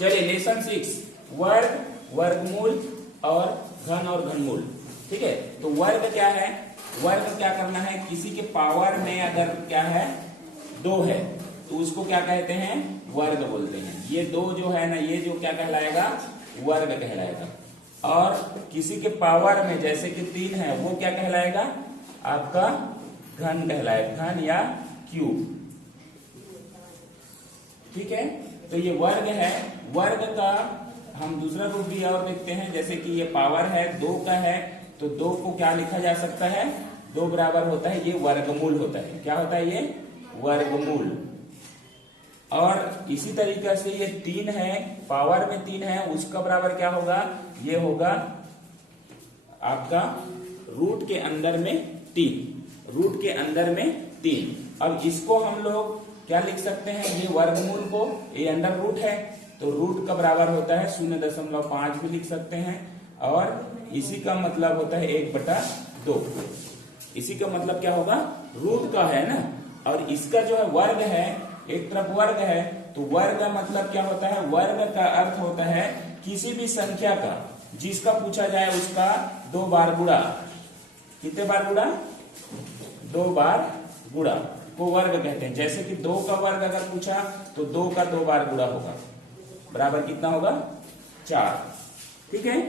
चलिए लेसन 6 वर्ग, वर्गमूल और घन और घनमूल। ठीक है, तो वर्ग क्या है? वर्ग क्या करना है, किसी के पावर में अगर क्या है 2 है तो उसको क्या कहते हैं, वर्ग बोलते हैं। ये 2 जो है ना, ये जो क्या कहलाएगा, वर्ग कहलाएगा। और किसी के पावर में जैसे कि 3 है वो क्या कहलाएगा, आपका घन कहलाएगा, घन या क्यूब। ठीक है, तो ये वर्ग है। वर्ग का हम दूसरा रूप भी और देखते हैं, जैसे कि ये पावर है 2 का है तो 2 को क्या लिखा जा सकता है, 2 बराबर होता है, ये वर्गमूल होता है। क्या होता है ये, वर्गमूल। और इसी तरीके से ये 3 है, पावर में 3 है, उसका बराबर क्या होगा, ये होगा आपका रूट के अंदर में 3, रूट के अंदर में 3। अब इसको हम लोग क्या लिख सकते हैं, ये वर्गमूल को, ये अंडर रूट है तो रूट का बराबर होता है 0.5 भी लिख सकते हैं। और इसी का मतलब होता है 1/2। इसी का मतलब क्या होगा, रूट का है ना। और इसका जो है वर्ग है, एक तरफ वर्ग है तो वर्ग का मतलब क्या होता है, वर्ग का अर्थ होता है किसी भी संख्या का जिसका पूछा जाए उसका 2 बार गुणा। कितने बार गुणा, 2 बार गुणा को वर्ग कहते हैं। जैसे कि 2 का वर्ग अगर पूछा तो 2 का 2 बार गुणा होगा, बराबर कितना होगा, 4। ठीक है,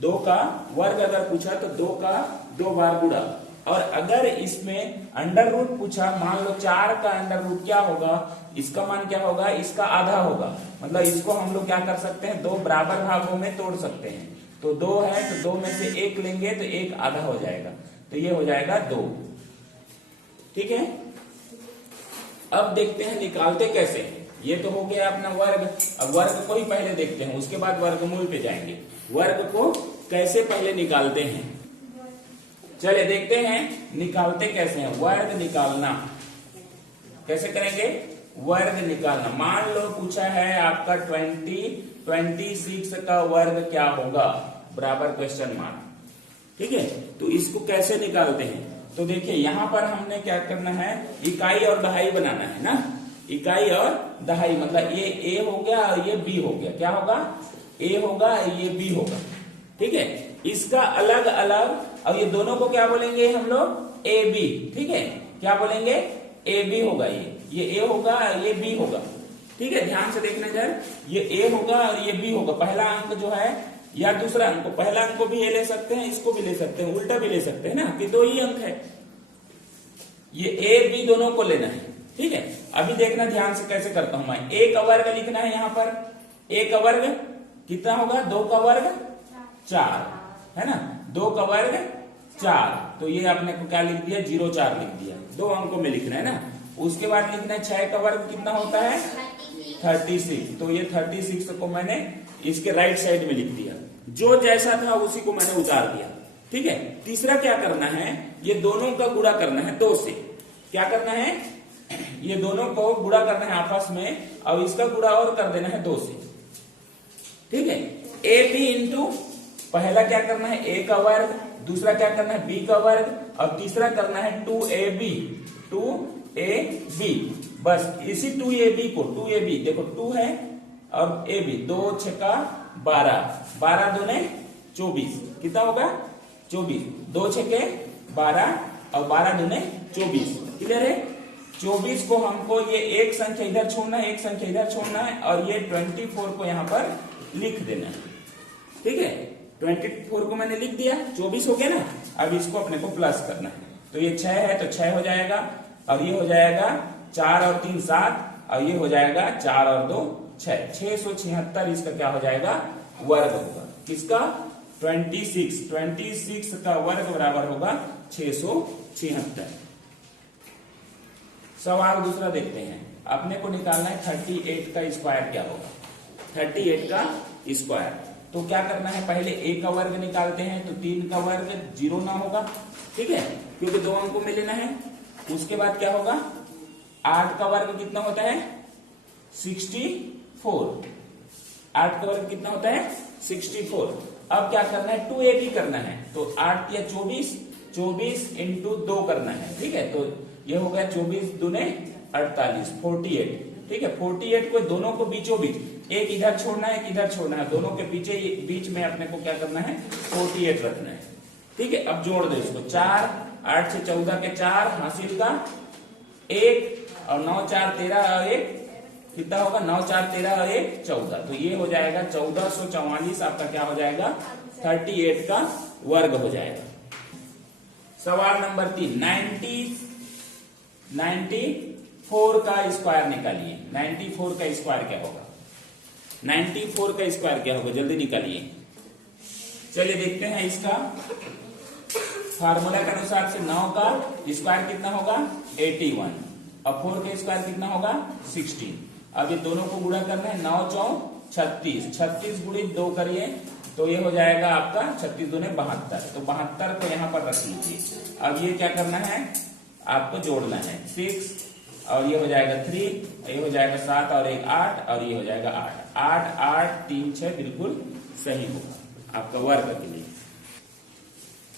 2 का वर्ग अगर पूछा तो 2 का 2 बार गुणा। और अगर इसमें अंडर रूट पूछा, मान लो 4 का अंडर रूट क्या होगा, इसका मान क्या होगा, इसका आधा होगा। मतलब इसको हम लोग क्या कर सकते हैं, 2 बराबर भागों में तोड़ सकते हैं। तो 2 है तो 2 में से 1 लेंगे तो 1 आधा हो जाएगा, तो ये हो जाएगा 2। ठीक है, अब देखते हैं निकालते कैसे हैं। ये तो हो गया अपना वर्ग। अब वर्ग को ही पहले देखते हैं, उसके बाद वर्गमूल पे जाएंगे। वर्ग को कैसे पहले निकालते हैं, चलिए देखते हैं निकालते कैसे हैं। वर्ग निकालना कैसे करेंगे, वर्ग निकालना। मान लो पूछा है आपका 26 का वर्ग क्या होगा, बराबर क्वेश्चन मार्क। ठीक है, तो इसको कैसे निकालते हैं, तो देखिए यहां पर हमने क्या करना है, इकाई और दहाई बनाना है ना। इकाई और दहाई मतलब ये ए हो गया और ये बी हो गया। क्या होगा, ए होगा, ये बी होगा। ठीक है, इसका अलग अलग, अब ये दोनों को क्या बोलेंगे हम लोग, ए बी। ठीक है, क्या बोलेंगे, ए बी होगा। ये ए होगा, ये बी होगा। ठीक है, ध्यान से देखना जरा, ये ए होगा और ये बी होगा। पहला अंक जो है या दूसरा अंक, पहला अंक को भी ये ले सकते हैं, इसको भी ले सकते हैं, उल्टा भी ले सकते हैं ना, कि 2 ही अंक है। ये ए बी दोनों को लेना है। ठीक है, अभी देखना ध्यान से कैसे करता हूं मैं। ए का वर्ग लिखना है यहाँ पर, ए का वर्ग कितना होगा, 2 का वर्ग 4 है ना, 2 का वर्ग 4। तो ये आपने को क्या लिख दिया, 0,4 लिख दिया, 2 अंकों में लिखना है ना। उसके बाद लिखना है 6 का वर्ग कितना होता है, 36। तो ये 36 को मैंने इसके राइट साइड में लिख दिया, जो जैसा था उसी को मैंने उतार दिया। ठीक है, तीसरा क्या करना है, ये दोनों का गुणा करना है 2 से। क्या करना है, ये दोनों को गुणा करना है आपस में, और इसका गुणा और कर देना है 2 से। ठीक है, ए बी इंटू, पहला क्या करना है ए का वर्ग, दूसरा क्या करना है बी का वर्ग, और तीसरा करना है 2ab, 2ab। बस इसी 2ab को, 2ab देखो 2 है और ab, 2 6 12, 12 दूने 24, कितना होगा 24, 2 6 12 और 12 दूने 24। क्लियर है, 24 को हमको ये एक संख्या इधर छोड़ना है, एक संख्या इधर छोड़ना है, और ये 24 को यहां पर लिख देना है। ठीक है, 24 को मैंने लिख दिया, 24 हो गया ना। अब इसको अपने को प्लस करना है, तो ये 6 है तो 6 हो जाएगा, और ये हो जाएगा 4 और 3 7, और ये हो जाएगा 4 और 2 6, 676 इसका क्या हो जाएगा, वर्ग होगा। किसका, 26 का वर्ग बराबर होगा 676। सवाल दूसरा देखते हैं, अपने को निकालना है 38 का स्क्वायर क्या होगा, 38 का स्क्वायर। तो क्या करना है, पहले ए का वर्ग निकालते हैं, तो 3 का वर्ग 0 ना होगा। ठीक है, क्योंकि 2 अंकों में लेना है। उसके बाद क्या होगा, 8 का वर्ग कितना होता है, 64। 8 का वर्ग कितना होता है, 64। अब क्या करना है, 2ab करना है, तो 8 या 24, 24 इंटू 2 करना है। ठीक है, तो ये हो गया 24 दूने 48, 48। ठीक है। 48 को दोनों को बीचों बीच, एक इधर छोड़ना है, एक इधर छोड़ना है, दोनों के पीछे बीच में अपने को क्या करना है, 48 रखना है, ठीक है। अब जोड़ दो इसको, 4 8 से 14 के 4 हासिल का 1 और 9 4 13 और 1 कितना होगा, 9 4 13 और 1 14। तो ये हो जाएगा 1444 आपका क्या हो जाएगा, 38 का वर्ग हो जाएगा। सवाल नंबर 3, 94 का स्क्वायर निकालिए। 94 का स्क्वायर क्या होगा, 94 का स्क्वायर क्या होगा, जल्दी निकालिए। चलिए देखते हैं इसका फार्मूला के अनुसार से 9 का स्क्वायर कितना होगा, 81 और 4 का स्क्वायर कितना होगा, 16। अब ये दोनों को गुणा करना है, 9 4 36, 36 गुणित 2 करिए तो ये हो जाएगा आपका 36 दूने 72। तो 72 को यहाँ पर रख लीजिए। अब ये क्या करना है, आपको जोड़ना है, 6 और ये हो जाएगा 3, ये हो जाएगा 7 और 1 8 और ये हो जाएगा 8 8 8 3 6 बिल्कुल सही होगा आपका वर्ग के लिए।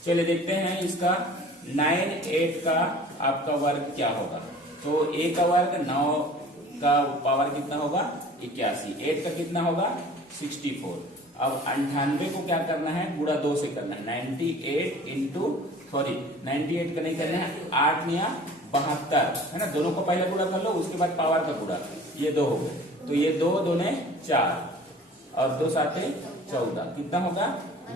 चलिए देखते हैं इसका 98 का आपका वर्ग क्या होगा। तो a का वर्ग 9 का पावर कितना होगा, 81, 8 का कितना होगा, 64। अब 98 को क्या करना है, गुणा 2 से करना है, 98 इंटू 98 का नहीं करना है, 8 या 72 है ना, दोनों को पहले गुणा कर लो, उसके बाद पावर का गुणा, ये 2 हो गए। तो ये 2 दूने 4 और 2 साथे 14, कितना होगा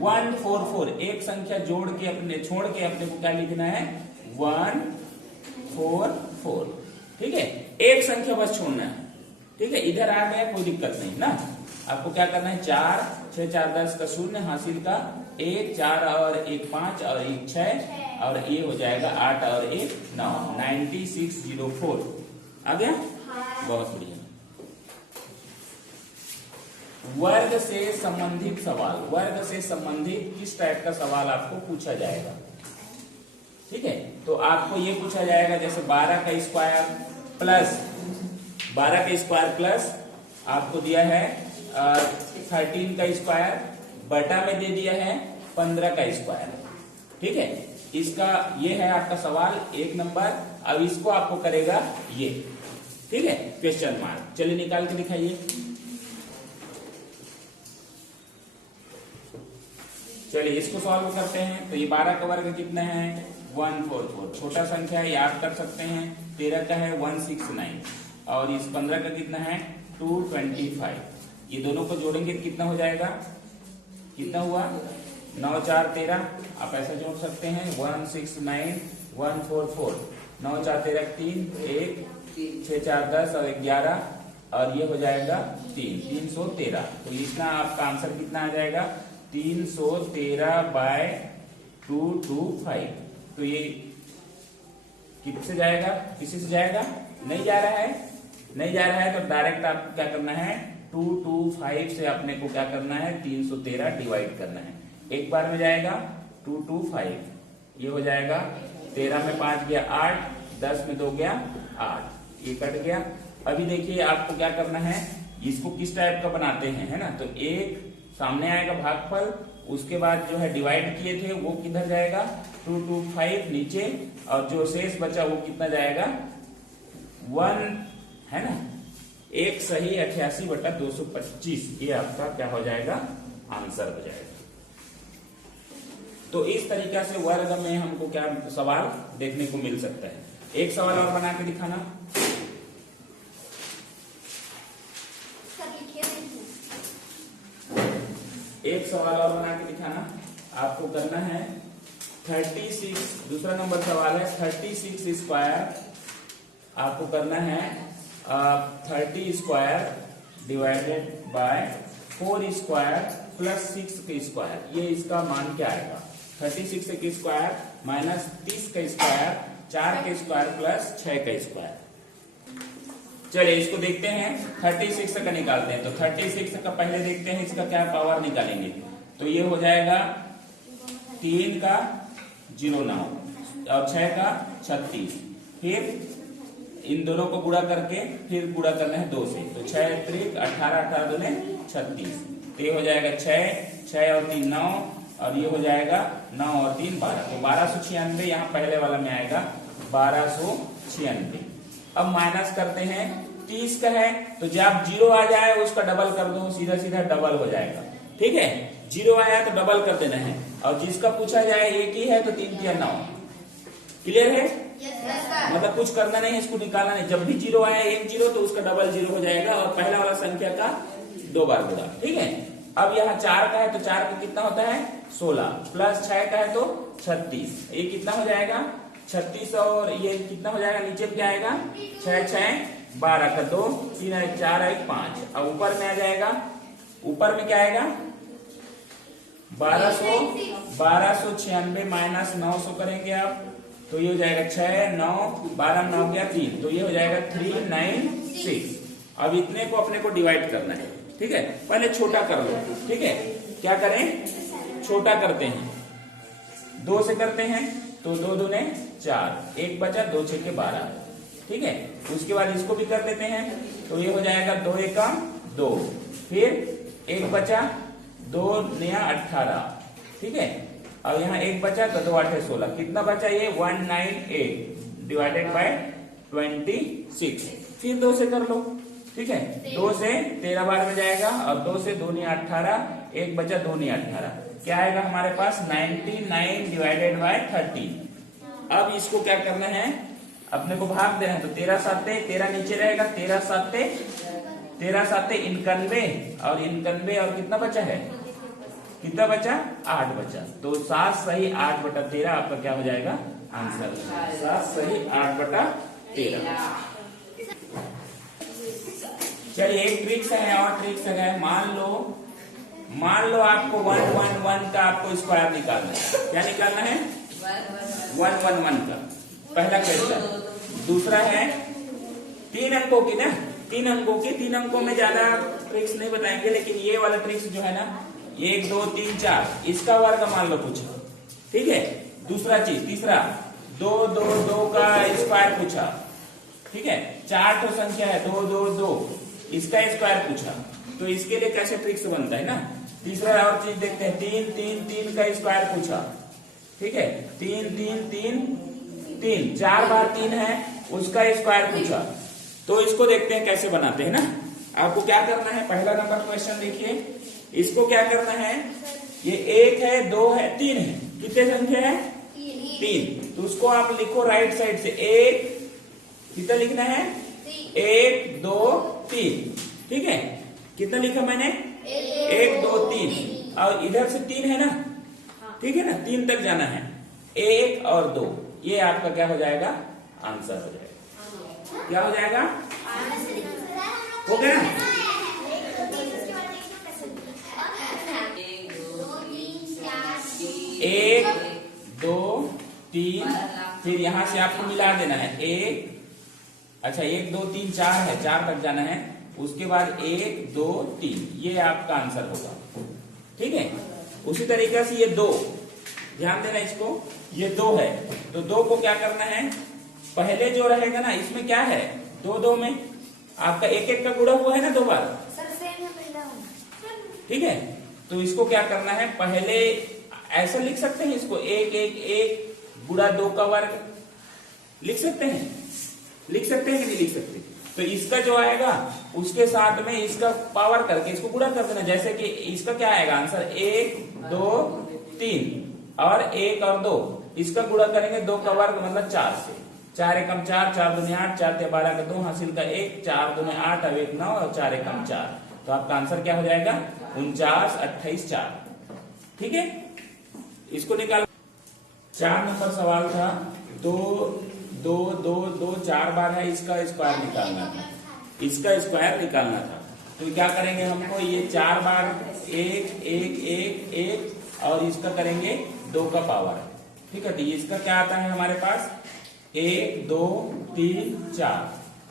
144। एक संख्या जोड़ के अपने छोड़ के अपने को क्या लिखना है, 144, ठीक है। एक संख्या बस छोड़ना है, ठीक है। इधर आ गया कोई दिक्कत नहीं ना। आपको क्या करना है, 4 6 4 10 का 0 हासिल का 1 4 और 1 5 और 1 6 और ये हो जाएगा 8 और 1 9, 9604 आ गया। बहुत बढ़िया। वर्ग से संबंधित सवाल, वर्ग से संबंधित किस टाइप का सवाल आपको पूछा जाएगा, ठीक है। तो आपको ये पूछा जाएगा जैसे 12 का स्क्वायर प्लस 12 का स्क्वायर प्लस आपको दिया है 13 का स्क्वायर बटा में दे दिया है 15 का स्क्वायर, ठीक है। इसका ये है आपका सवाल 1 नंबर। अब इसको आपको करेगा ये, ठीक है, क्वेश्चन मार्क। चलिए निकाल के दिखाइए। चलिए इसको सॉल्व करते हैं। तो ये 12 का वर्ग कितना है, 144, छोटा संख्या है याद कर सकते हैं। 13 का है 169 और इस 15 का कितना है 225। ये दोनों को जोड़ेंगे कितना हो जाएगा, कितना हुआ 9 4 13, आप ऐसा जोड़ सकते हैं 169 144, 9 4 13 3 1 6 4 10 और 11 और ये हो जाएगा 313। तो इसका आपका आंसर कितना आ जाएगा, 313/225। तो ये किससे जाएगा, किसी से जाएगा, नहीं जा रहा है, नहीं जा रहा है। तो डायरेक्ट आपको क्या करना है, 225 से अपने को क्या करना है, 313 डिवाइड करना है। एक बार में जाएगा 225, ये हो जाएगा 13 में 5 गया 8, 10 में 2 गया 8, ये कट गया। अभी देखिए आपको क्या करना है, इसको किस टाइप का बनाते हैं, है ना। तो एक सामने आएगा भागफल, उसके बाद जो है डिवाइड किए थे वो किधर जाएगा, 225 नीचे, और जो शेष बचा वो कितना जाएगा 1, है ना। एक सही 88/225, ये आपका क्या हो जाएगा, आंसर हो जाएगा। तो इस तरीका से वर्ग में हमको क्या सवाल देखने को मिल सकता है। एक सवाल और बना के दिखाना। एक सवाल और बना के दिखाना। आपको करना है 36, दूसरा नंबर सवाल है 36 स्क्वायर, आपको करना है 30 square divided by 4 square plus 6 के स्क्वायर। ये इसका मान क्या आएगा, 36 के स्क्वायर माइनस 30 का स्क्वायर, 4 के स्क्वायर प्लस 6 का स्क्वायर। चलिए इसको देखते हैं, 36 का निकालते हैं। तो 36 का पहले देखते हैं इसका क्या पावर निकालेंगे। तो ये हो जाएगा 3 का 09 और 6 का 36, फिर इन दोनों को गुणा करके फिर गुणा करना है 2 से। तो 6 3 18 18 दूने 36, तो ये हो जाएगा 6 6 और 3 9 और ये हो जाएगा 9 और 3 12। तो 1296 यहाँ पहले वाला में आएगा 1296। अब माइनस करते हैं 30 का है तो जब 0 आ जाए उसका डबल कर दो, सीधा सीधा डबल हो जाएगा। ठीक है, 0 आया तो डबल कर देना है, और जिसका पूछा जाए एक ही है तो 3 तिया 9। क्लियर है? मतलब कुछ करना नहीं, इसको निकालना नहीं। जब भी 0 आया 1 0 तो उसका डबल 0 हो जाएगा, और पहला वाला संख्या का 2 बार गुणा। ठीक है, अब यहाँ 4 का है तो 4 का कितना होता है 16, प्लस 6 का है तो 36, ये कितना हो जाएगा 36, और ये कितना हो जाएगा नीचे क्या आएगा 6 6 12 का 2 3 4 1 5। अब ऊपर में आ जाएगा, ऊपर में क्या आएगा 1296 माइनस 900 करेंगे आप तो ये हो जाएगा 6 9 12 9 गया 3, तो ये हो जाएगा 396। अब इतने को अपने को डिवाइड करना है। ठीक है, पहले छोटा कर लो। ठीक है, क्या करें छोटा करते हैं, 2 से करते हैं तो 2 दूने 4, 1 बचा 2 6 के 12। ठीक है, उसके बाद इसको भी कर देते हैं तो ये हो जाएगा 2 1 2, फिर 1 बचा 2 नया 18। ठीक है, अब यहाँ 1 बचा तो 2 8 16, कितना बचा ये 198 डिवाइडेड बाय 26। फिर 2 से कर लो। ठीक है, 2 से 13 बार में जाएगा, और 2 से 2 9 18, 1 बचा 2 9 18, क्या आएगा हमारे पास 99 डिवाइडेड बाय 30। अब इसको क्या करना है अपने को भाग देना है, तो 13 7 13 नीचे रहेगा, 13 7 91, और 91 और कितना बचा है, कितना बचा 8 बचा, तो 7 सही 8/13 आपका क्या हो जाएगा आंसर, 7 सही 8/13। चलिए एक ट्रिक्स है और ट्रिक्स है, मान लो आपको 111 का आपको स्क्वायर निकालना है। क्या निकालना है 111 का, पहला क्वेश्चन। दूसरा है 3 अंकों की ना, 3 अंकों की, 3 अंकों में ज्यादा ट्रिक्स नहीं बताएंगे, लेकिन ये वाला ट्रिक्स जो है ना 1 2 3 4 इसका वर्ग मान लो पूछा। ठीक है, दूसरा चीज, तीसरा 2 2 2 का स्क्वायर पूछा। ठीक है, 4 तो संख्या है 2 2 2, इसका स्क्वायर पूछा, तो इसके लिए कैसे ट्रिक्स बनता है ना। तीसरा और चीज देखते हैं, 3 3 3 का स्क्वायर पूछा। ठीक है, 3 3 3 3, 4 बार 3 है उसका स्क्वायर पूछा, तो इसको देखते हैं कैसे बनाते हैं ना। आपको क्या करना है, पहला नंबर क्वेश्चन देखिए, इसको क्या करना है, ये 1 है 2 है 3 है, कितने संख्या है 3, तो उसको आप लिखो राइट साइड से, 1 कितना लिखना है 1 2 3। ठीक है, कितना लिखा मैंने 1 2 3, और इधर से 3 है ना, ठीक है ना, 3 तक जाना है, 1 और 2, ये आपका क्या हो जाएगा आंसर हो जाएगा। क्या हो जाएगा, हो गया ना। 1 2 3, फिर यहां से आपको मिला देना है 1, अच्छा 1 2 3 4 है, 4 तक जाना है, उसके बाद 1 2 3, ये आपका आंसर होगा। ठीक है, उसी तरीके से ये 2, ध्यान देना इसको, ये 2 है तो 2 को क्या करना है, पहले जो रहेगा ना इसमें क्या है 2 2 में आपका 1 1 का गुणा हुआ है ना 2 बार। ठीक है, तो इसको क्या करना है, पहले ऐसा लिख सकते हैं इसको 1 1 1 गुणा 2 का वर्ग, लिख सकते हैं कि नहीं लिख सकते। तो इसका जो आएगा उसके साथ में इसका पावर करके इसको गुणा कर देना, जैसे कि इसका क्या आएगा आंसर 1 2 3 और 1 और 2, इसका गुणा करेंगे 2 का वर्ग मतलब 4 से, 4 एकम 4, 4 दूनी 8, 4 ते 12 का 2 हासिल का 1, 4 दूनी 8 और 1 9 और 4 एकम 4, तो आपका आंसर क्या हो जाएगा 49 28 4। ठीक है, इसको निकाल। 4 नंबर सवाल था, 2 2 2 2 4 बार है, इसका स्क्वायर निकालना था, इसका स्क्वायर निकालना था, तो क्या करेंगे हमको, ये 4 बार 1 1 1 1 और इसका करेंगे 2 का पावर। ठीक है, तो इसका क्या आता है हमारे पास 1 2 3 4,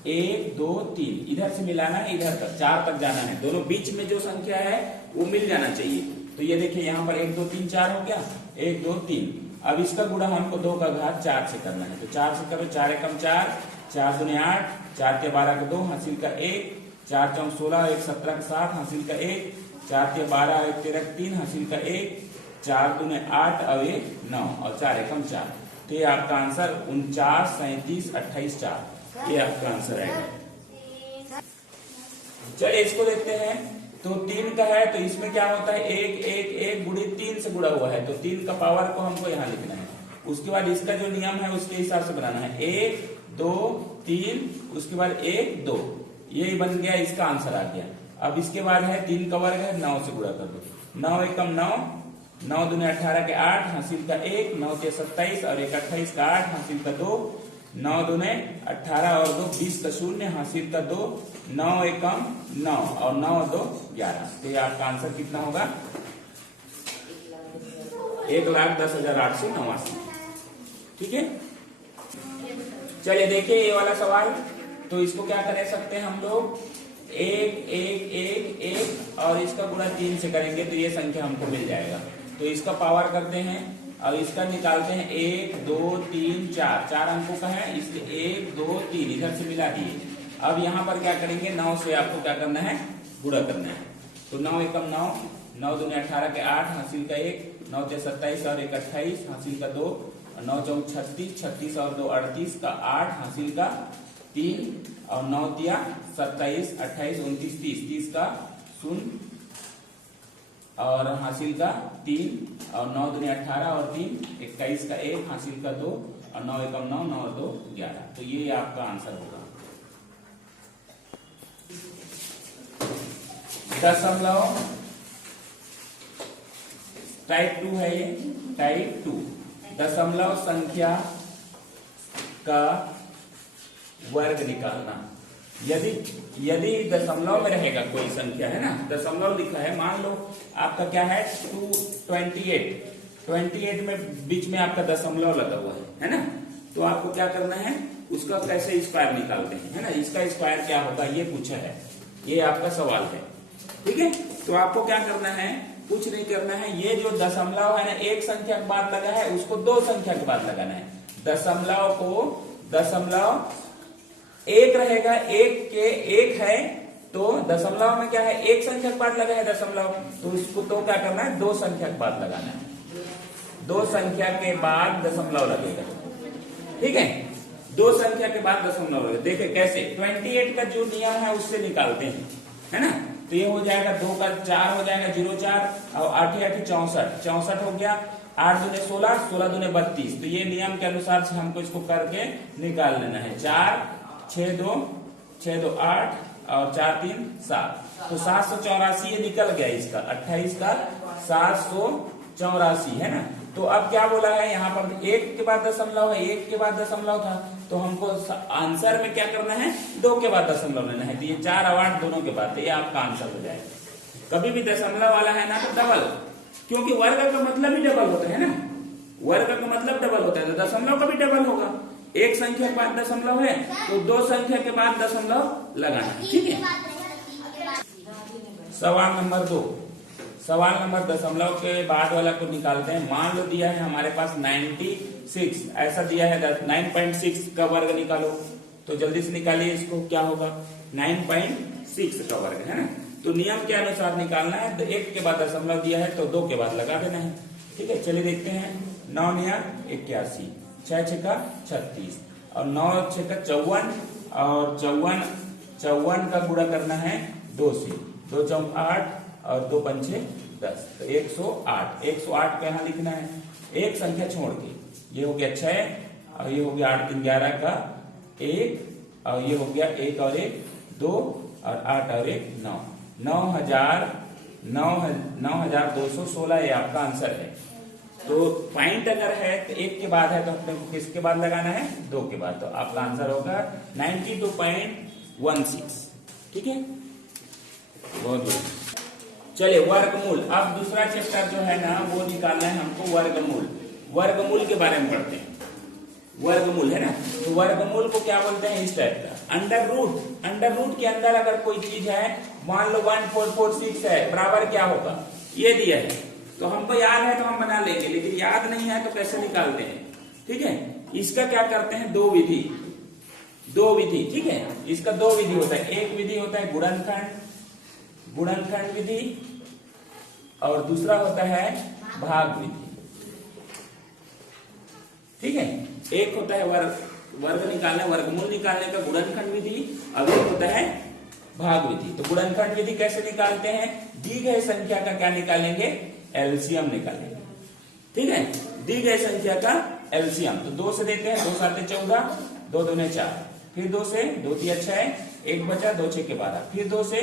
1 2 3, इधर से मिलाना है इधर तक, 4 तक जाना है, दोनों बीच में जो संख्या है वो मिल जाना चाहिए। तो ये देखिए यहाँ पर 1 2 3 4 हो गया, 1 2 3, अब इसका गुणा हमको 2 का घात 4 से करना है, तो 4 से करो, 4 एकम 4, 4 दूनी 8, 4 ते 12 का 2 हासिल का 1, 4 चौक 16, 1 17 का 7 हासिल का 1, 4 ते 12, 1 13 का 3 हासिल का 1, 4 दूने 8 और 1 9 और 4 एकम 4, तो ये आपका आंसर 49 37 28 4, ये आपका आंसर आएगा। चलिए इसको देखते हैं। तो 3 का है तो इसमें क्या होता है, 1 1 1 गुणित 3 से गुणा हुआ है, तो 3 का पावर को हमको यहाँ लिखना है। उसके बाद इसका जो नियम है उसके हिसाब से बनाना है, 1 2 3, उसके बाद 1 2, ये बन गया, इसका आंसर आ गया। अब इसके बाद है 3 का वर्ग है, 9 से गुणा कर दो, 9 एकम 9, 9 दूनी 18 के 8, हासिल का 1, 9 के 27 और 1 28 का 8, हासिल का 2, 9 दूने 18 और 2 20 का 0, हासिल का 2, 9 एकम 9 और 9 2 11। तो ये आपका आंसर कितना होगा, 1,10,889। ठीक है, चलिए देखिए ये वाला सवाल। तो इसको क्या कर सकते हैं हम लोग, 1 1 1 1 और इसका गुणा 3 से करेंगे तो ये संख्या हमको मिल जाएगा। तो इसका पावर करते हैं और इसका निकालते हैं, 1 2 3 4, 4 अंकों का है इसलिए 1 2 3 इधर से मिला दिए। अब यहाँ पर क्या करेंगे, 9 से आपको क्या करना है, गुणा करना है। तो 9 एकम 9, 9 दूनी 18 के 8, हासिल का 1, 9 के 27 और 1 28, हासिल का 2, 9 चौक 36, 36 और 2 38 का 8, हासिल का 3 और 9 दिया 27 28 29 30, 30 का 0 और हासिल का 3 और 9 दूनी 18 और 3 21 का 1, हासिल का 2 और 9 एकम 9, 9 2 11। तो ये आपका आंसर होगा। दशमलव टाइप 2 है ये, टाइप 2, दशमलव संख्या का वर्ग निकालना। यदि दशमलव में रहेगा कोई संख्या, है ना, दशमलव लिखा है, मान लो आपका क्या है 28 में बीच में आपका दशमलव लगा हुआ है ना, तो आपको क्या करना है, उसका कैसे स्क्वायर निकालते हैं, है ना, इसका स्क्वायर क्या होगा ये पूछा है, ये आपका सवाल है। ठीक है, तो आपको क्या करना है, कुछ नहीं करना है, ये जो दशमलव है ना, एक संख्या के बाद लगा है उसको 2 संख्या के बाद लगाना है। दशमलव को, दशमलव 1 रहेगा, 1 के 1 है तो दशमलव में क्या है, एक संख्या के बाद लगा है दशमलव, तो उसको तो क्या करना है, 2 संख्या के बाद लगाना है, 2 संख्या के बाद दशमलव लगेगा। ठीक है, 2 संख्या के बाद दशमलव लगेगा। देखिए कैसे, 28 का जो नियम है उससे निकालते हैं, है ना, तो ये हो जाएगा 2 का 4 हो जाएगा 0 4 और 8 8 64, 64 हो गया, 8 दूने 16, 16 दूने 32। तो ये नियम के अनुसार से हमको इसको करके निकाल लेना है। 4 6 2 6 2 8 और 4 3 7, तो 784 ये निकल गया इसका, 28 का 784, है ना। तो अब क्या बोला है यहाँ पर, 1 के बाद दशमलव है, 1 के बाद दशमलव था, तो हमको आंसर में क्या करना है, 2 के बाद दशमलव लेना है। तो ये 4 और 8 दोनों के बाद, ये आपका आंसर हो जाएगा। कभी भी दशमलव वाला है ना तो डबल, क्योंकि वर्ग का मतलब ही डबल होता है ना, वर्ग का मतलब डबल होता है, तो दशमलव का भी डबल होगा। एक संख्या के बाद दशमलव है तो 2 संख्या के बाद दशमलव लगाना। ठीक है, सवाल नंबर 2, सवाल नंबर दशमलव के बाद वाला को निकालते हैं। मान लो दिया है हमारे पास 96, ऐसा दिया है 9.6 का वर्ग निकालो, तो जल्दी से निकालिए इसको, क्या होगा 9.6 का वर्ग, है ना। तो नियम के अनुसार निकालना है, तो 1 के बाद दशमलव दिया है तो 2 के बाद लगा देना है। ठीक है, चलिए देखते हैं, 9 9 81, 6 6 का 36 और 9 6 का 54 और 54 का गुणा करना है 2 से, 2 4 8 और 2 5 10, तो 108, 108 का यहाँ लिखना है, एक संख्या छोड़ के, ये हो गया 6 और ये हो गया 8 3 11 का 1 और ये हो गया 1 और 1 2 और 8 और 1 9, 9216 ये आपका आंसर है। तो पॉइंट अगर है तो 1 के बाद है तो अपने को किसके बाद लगाना है, 2 के बाद, तो आपका आंसर होगा 92.16। ठीक है, बहुत बढ़िया। चलिए वर्गमूल, अब दूसरा चैप्टर जो है ना वो निकालना है हमको, वर्गमूल। वर्गमूल के बारे में पढ़ते हैं, वर्गमूल, है ना। तो वर्गमूल को क्या बोलते हैं, इस टाइप का, अंडर रूट। अंडर रूट के अंदर अगर कोई चीज है, मान लो 1446 है, बराबर क्या होगा, ये दिया है, तो हमको याद है तो हम बना लेंगे, लेकिन याद नहीं है तो कैसे निकालते हैं। ठीक है, इसका क्या करते हैं, 2 विधि। ठीक है, इसका 2 विधि होता है। एक विधि होता है गुणनखंड विधि और दूसरा होता है भाग विधि। ठीक है, एक होता है वर्ग निकालना, वर्गमूल निकालने का गुणनखंड विधि, और एक होता है भाग विधि। तो गुणनखंड विधि कैसे निकालते हैं? दी गई संख्या का क्या निकालेंगे? एलसीएम निकालेंगे। ठीक है, दी गई संख्या का एलसीएम। तो 2 से देते हैं, 2 7 14, 2 दूने 4, फिर 2 से 2 3 6, 1 बचा, 2 6 12, फिर 2 से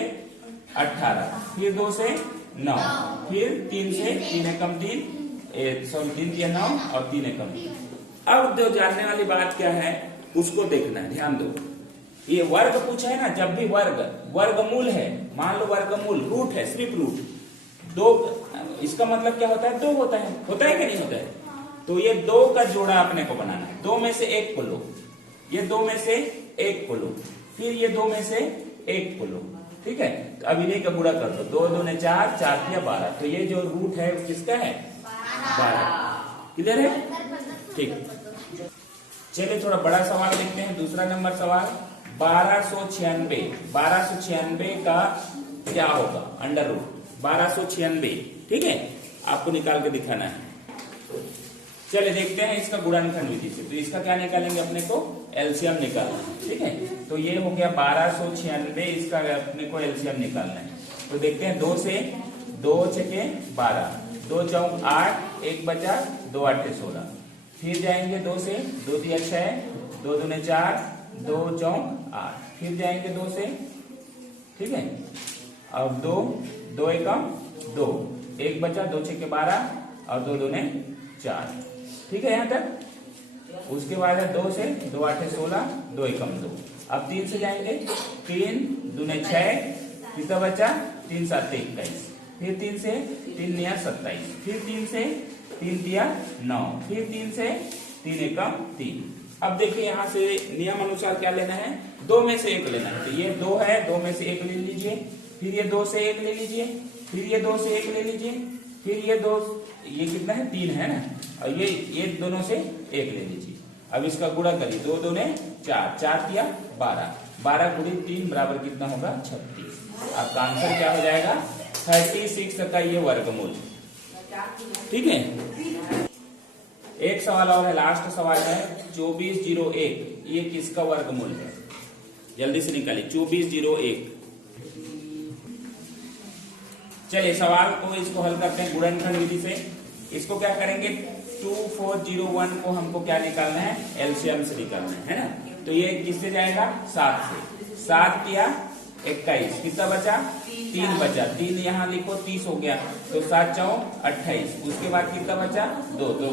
18, फिर 2 से 9, फिर 3 से 3 एकम 3, 3 3 9 और 3 एकम 3। अब जो जानने वाली बात क्या है उसको देखना है, ध्यान दो। ये वर्ग पूछा है ना, जब भी वर्गमूल है, मान लो वर्गमूल रूट है, सिर्फ रूट, 2, इसका मतलब क्या होता है? 2 होता है कि नहीं होता है? तो ये 2 का जोड़ा अपने को बनाना है। 2 में से 1 को लो, ये 2 में से 1 को लो, फिर ये 2 में से 1 को लो। ठीक है, तो अब इन्हीं का गुणा कर दो, 2 दूने 4, 4 तिया 12। तो ये जो रूट है वो किसका है? 12। क्लियर है? ठीक, चलिए थोड़ा बड़ा सवाल देखते हैं। दूसरा नंबर सवाल 1296 का क्या होगा? Under root 1296। ठीक है, आपको निकाल के दिखाना है। चलिए देखते हैं इसका गुणनखंड विधि से। तो इसका क्या निकालेंगे? अपने को एलसीएम निकालना है। ठीक है, तो ये हो गया 1296, इसका अपने को एलसीएम निकालना है। तो देखते हैं, 2 से 2 छके 12, 2 चौक 8, 1 बचा, 2 8 16, फिर जाएंगे 2 से 2 3 6, 2 दूने 4, 2 चौक 8, फिर जाएंगे 2 से। ठीक है, अब 2 2 एकम 2, 1 बचा, 2 छके 12 और 2 दूने 4। ठीक है यहाँ तक। उसके बाद है 2 से 2 8 16, 2 एकम 2। अब 3 से जाएंगे, 3 दूने 6, कितना बचा? 3 7 21, फिर 3 से 3 9 27, फिर 3 से 3 दिया 9, फिर 3 से 3 एकम 3। अब देखिए यहाँ से नियम अनुसार क्या लेना है? 2 में से 1 लेना है। तो ये 2 है, 2 में से 1 ले लीजिए, फिर ये 2 से 1 ले लीजिए, फिर ये 2 से 1 ले लीजिए, फिर ये 2, ये कितना है? 3 है ना, और ये दोनों से 1 ले लीजिए। अब इसका गुणा करिए, 2 दूने 4, 4 दिया 12, 12 गुणित 3 बराबर कितना होगा? 36। आपका आंसर क्या हो जाएगा? 36 का ये वर्गमूल। ठीक है, एक सवाल और है, लास्ट सवाल है 2401। ये किसका वर्गमूल है? जल्दी से निकालिए, 2401। चलिए सवाल को इसको हल करते हैं गुणनखंड विधि से। इसको क्या करेंगे? 2401 को हमको क्या निकालना है? एलसीएम से निकालना है ना। तो ये किससे जाएगा? 7 से। 7 किया 21, कितना बचा? 3 बचा, 3 यहाँ लिखो, 30 हो गया। तो 7 चौक 28, उसके बाद कितना बचा? 2, तो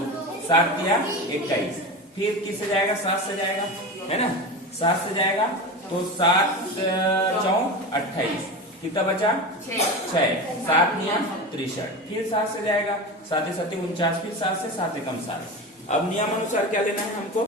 7 किया 21, फिर किससे जाएगा? 7 से जाएगा, है ना, 7 से जाएगा। तो 7 चौक 28, कितना बचा? 6, 7 निया 63, फिर 7 से जाएगा, 7 7 49, फिर 7 से 7 एकम 7। अब नियम अनुसार क्या लेना है हमको?